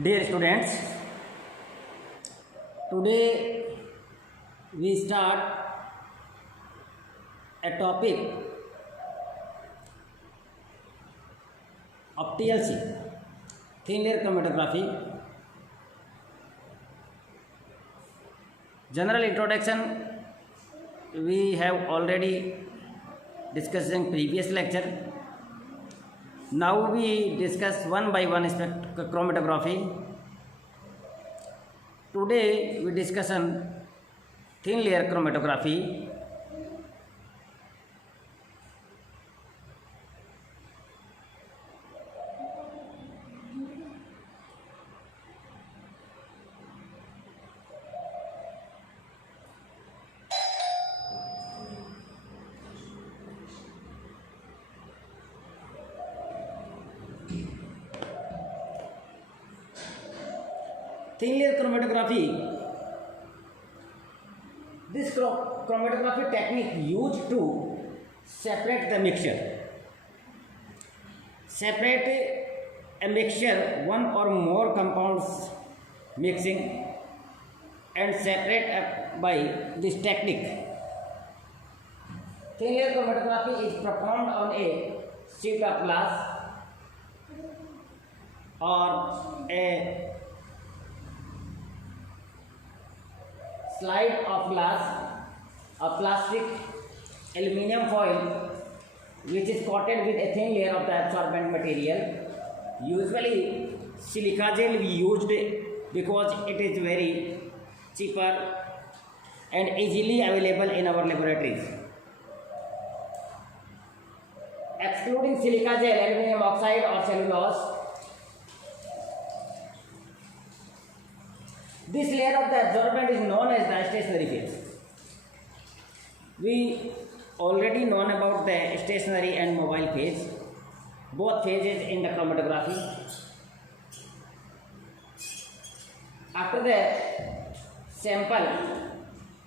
Dear students, today we start a topic of TLC, thin layer chromatography. General introduction we have already discussed in previous lecture. Now we discuss one by one aspect chromatography. Today we discuss on thin layer chromatography. Thin layer chromatography. This chromatography technique used to separate the mixture. Separate a mixture, one or more compounds mixing, and separate by this technique. Thin layer chromatography is performed on a sheet of glass or a slide of glass, a plastic aluminum foil which is coated with a thin layer of the absorbent material. Usually silica gel we used because it is very cheaper and easily available in our laboratories. Excluding silica gel, aluminum oxide or cellulose, this layer of the absorbent is known as the stationary phase. We already known about the stationary and mobile phase, both phases in the chromatography. After the sample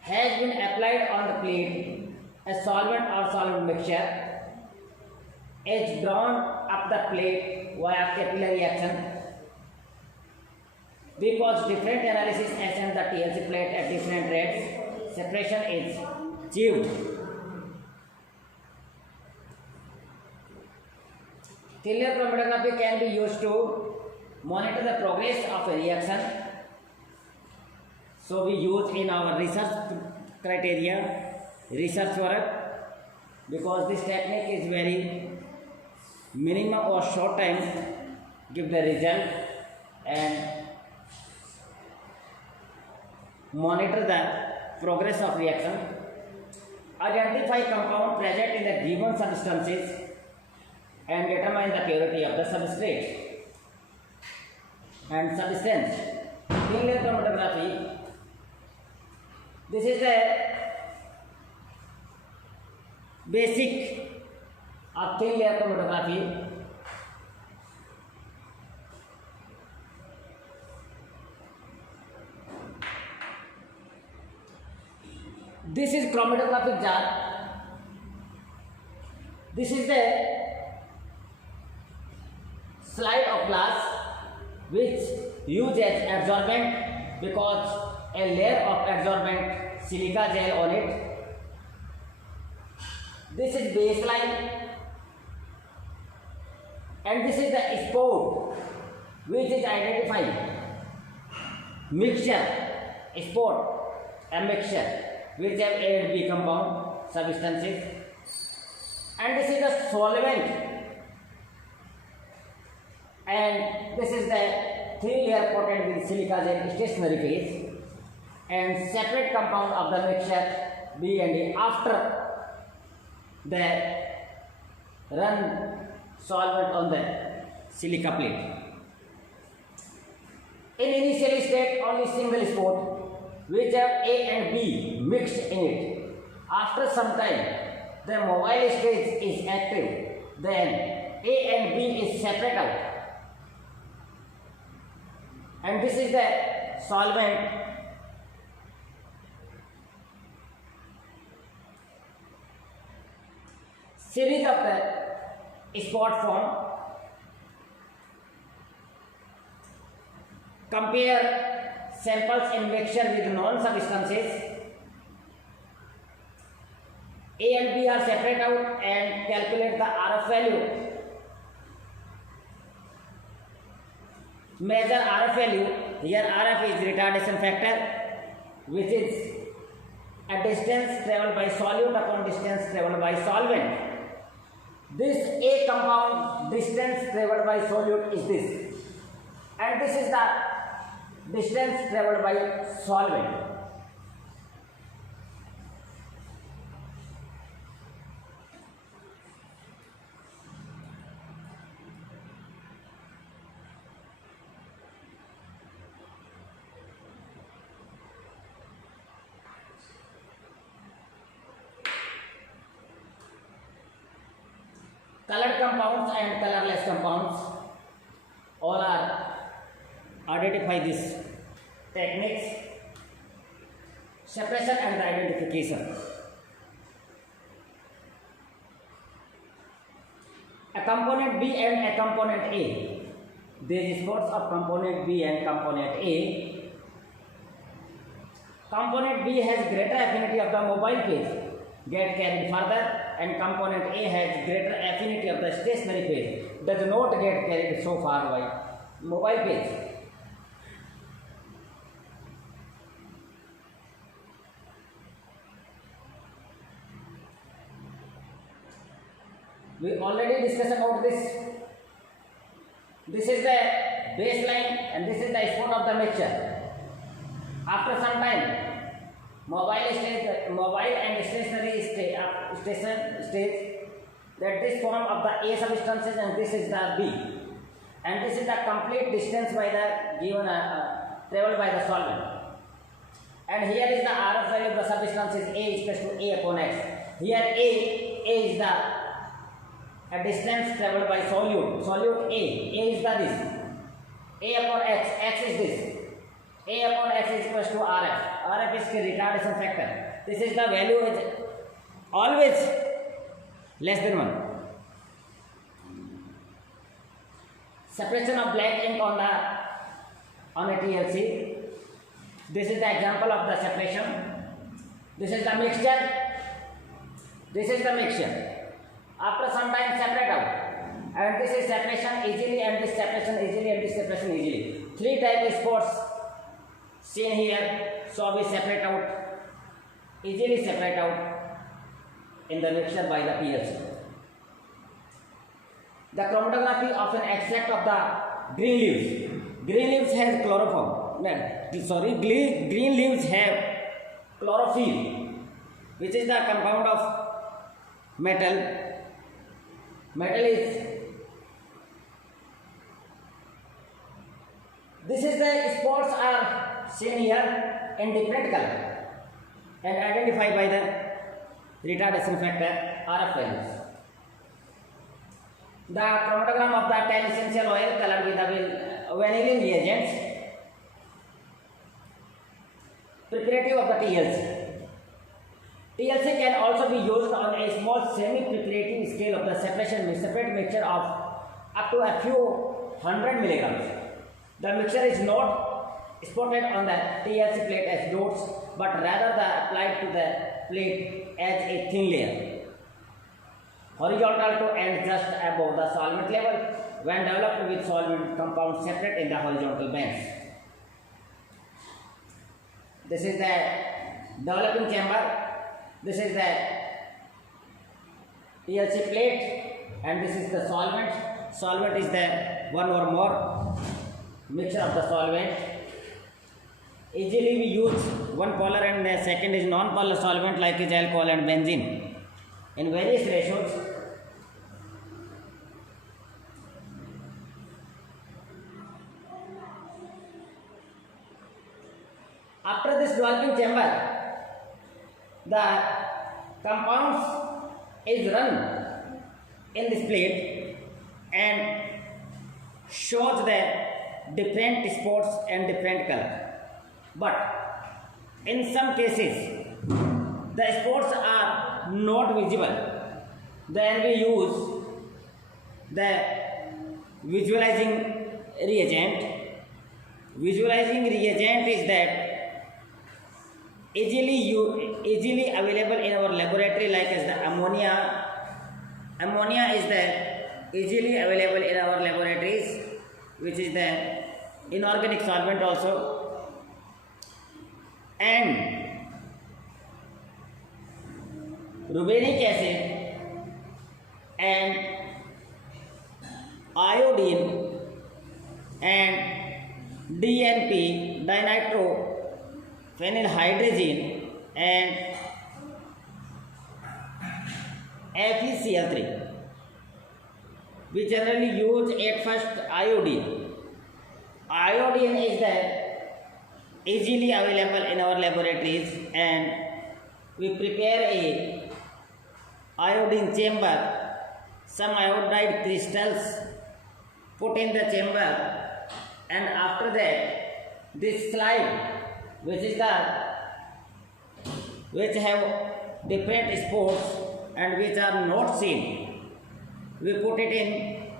has been applied on the plate, a solvent or solid mixture is drawn up the plate via capillary action. Because different analysis ascend the TLC plate at different rates, separation is achieved. Thin layer chromatography can be used to monitor the progress of a reaction. So we use in our research criteria, research work, because this technique is very minimum or short time give the result and monitor the progress of reaction, identify compound present in the given substances and determine the purity of the substrate and substance. Thin layer chromatography, this is the basic of thin layer chromatography. This is chromatographic jar. This is the slide of glass which used as absorbent because a layer of absorbent silica gel on it. This is baseline and this is the spot which is identifying mixture, spot, a mixture which have A and B compound substances, and this is the solvent, and this is the thin layer coated with silica gel stationary phase, and separate compound of the mixture B and A after the run solvent on the silica plate. In initial state, only single spot which have A and B mixed in it. After some time, the mobile stage is active, then A and B is separate out. And this is the solvent. Series of the spot form compare samples in mixture with known substances. A and B are separate out and calculate the RF value. Measure RF value. Here RF is retardation factor, which is a distance travelled by solute upon distance travelled by solvent. This A compound distance travelled by solute is this, and this is the distance travelled by solvent. Colored compounds and colorless compounds, all are identify these techniques, separation and the identification. A component B and a component A. These spots of component B and component A. Component B has greater affinity of the mobile phase, get carried further, and component A has greater affinity of the stationary phase, does not get carried so far by mobile phase. We already discussed about this. This is the baseline and this is the spot of the mixture. After some time, mobile and stationary stage, that this form of the A substances and this is the B, and this is the complete distance by the given traveled by the solvent. And here is the RF value of the substances A is equal to A upon X. Here A is the distance traveled by solute A is the this, A upon X is this. A upon X is equal to RF is the retardation factor. This is the value is always less than 1. Separation of black ink on a TLC. This is the example of the separation. This is the mixture. This is the mixture. After some time separate out. And this is separation easily and this separation easily and this separation easily. 3 type of spots seen here, so we separate out, easily separate out in the mixture by the PLC. The chromatography of an extract of the green leaves. Green leaves has chloroform. Green leaves have chlorophyll, which is the compound of metal. Metal is this is the spots are seen here in different color and identified by the retardation factor RF values. The chromatogram of the 10 essential oil colored with the vanillin reagents. Preparative of the TLC. TLC can also be used on a small semi-preparative scale of the separate mixture of up to a few 100 milligrams. The mixture is not spotted on the TLC plate as dots, but rather applied to the plate as a thin layer, horizontal to and just above the solvent level when developed with solvent compounds separate in the horizontal bands. This is the developing chamber. This is the TLC plate and this is the solvent. Solvent is the one or more mixture of the solvent. Easily we use one polar and the second is non-polar solvent like is alcohol and benzene in various ratios. After this developing chamber, the compounds is run in this plate and shows the different spots and different color. But in some cases, the spots are not visible. Then we use the visualizing reagent visualizing reagent is that easily available in our laboratory, like as the ammonia. Ammonia is the easily available in our laboratories, which is the inorganic solvent also. And rubenic acid and iodine and DNP, dinitrophenylhydrazine, and FeCl3. We generally use at first iodine. Iodine is the easily available in our laboratories, and we prepare a iodine chamber, some iodide crystals put in the chamber, and after that this slide which have different spots and which are not seen, we put it in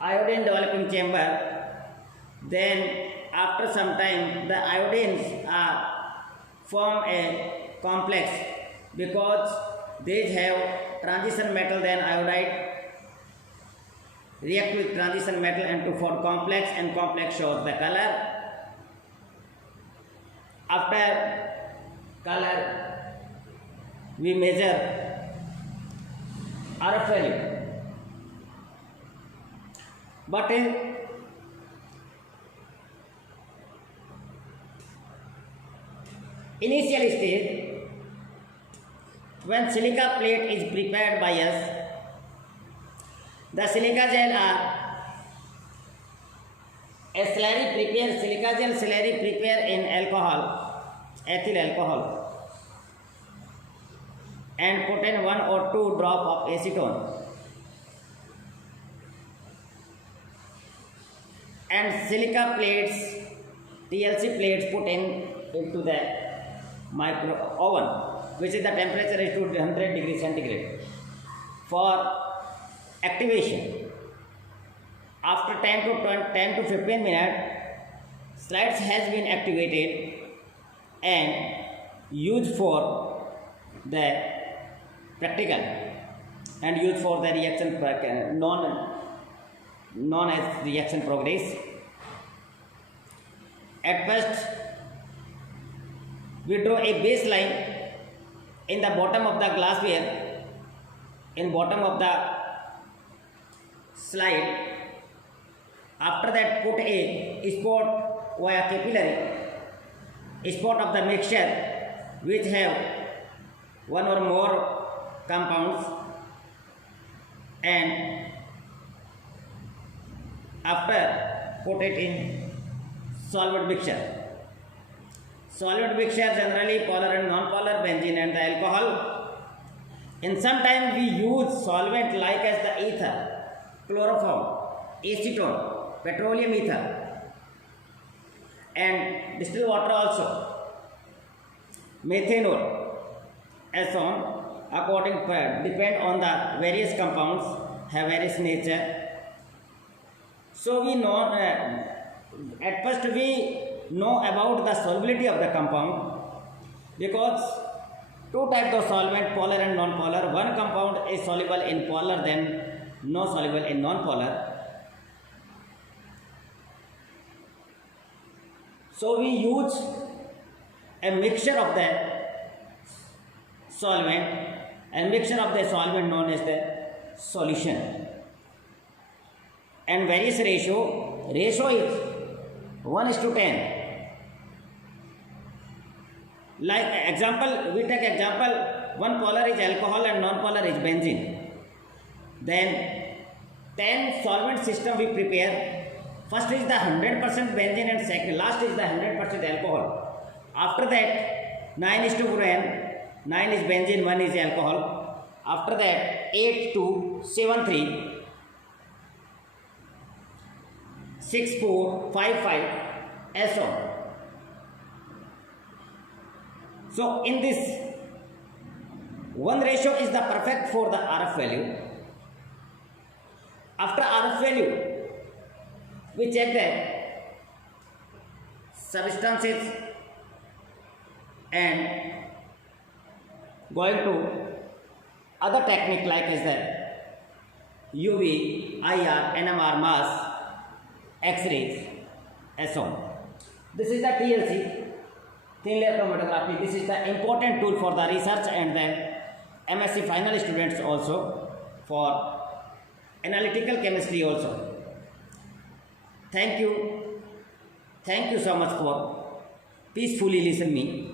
iodine developing chamber. Then after some time the iodines form a complex, because these have transition metal, then iodide react with transition metal and to form complex, and complex shows the color. After color we measure RF value, but in initial stage, when silica plate is prepared by us, the silica gel are a slurry prepared, silica gel slurry prepared in alcohol, ethyl alcohol, and put in 1 or 2 drop of acetone, and silica plates, TLC plates put into the micro oven, which is the temperature is to 100 degrees centigrade for activation. After 10 to 15 minutes, slides has been activated and used for the practical and used for the reaction known as reaction progress. At first we draw a baseline in the bottom of the glassware, in bottom of the slide. After that put a spot via capillary, spot of the mixture which have one or more compounds, and after put it in solvent mixture. Solvent mixture generally polar and non-polar, benzene and the alcohol. In some time we use solvent like as the ether, chloroform, acetone, petroleum ether, and distilled water also, methanol, as on according depend on the various compounds, have various nature. So we know at first we know about the solubility of the compound, because two types of solvent, polar and non-polar. One compound is soluble in polar, then no soluble in non-polar. So we use a mixture of the solvent, and mixture of the solvent known as the solution, and various ratio is 1:10. Like example, we take example, one polar is alcohol and non-polar is benzene. Then 10 solvent system we prepare. First is the 100% benzene and second last is the 100% alcohol. After that 9:1, 9 is benzene, 1 is alcohol. After that 8:2:7:3, 6:4:5:5, and so on. So in this, one ratio is the perfect for the RF value. After RF value, we check that substances and going to other technique like is that UV, IR, NMR, mass, X-rays, and so on. This is the TLC, thin layer chromatography. This is the important tool for the research and then MSc final students also for analytical chemistry also. Thank you so much for peacefully listen me.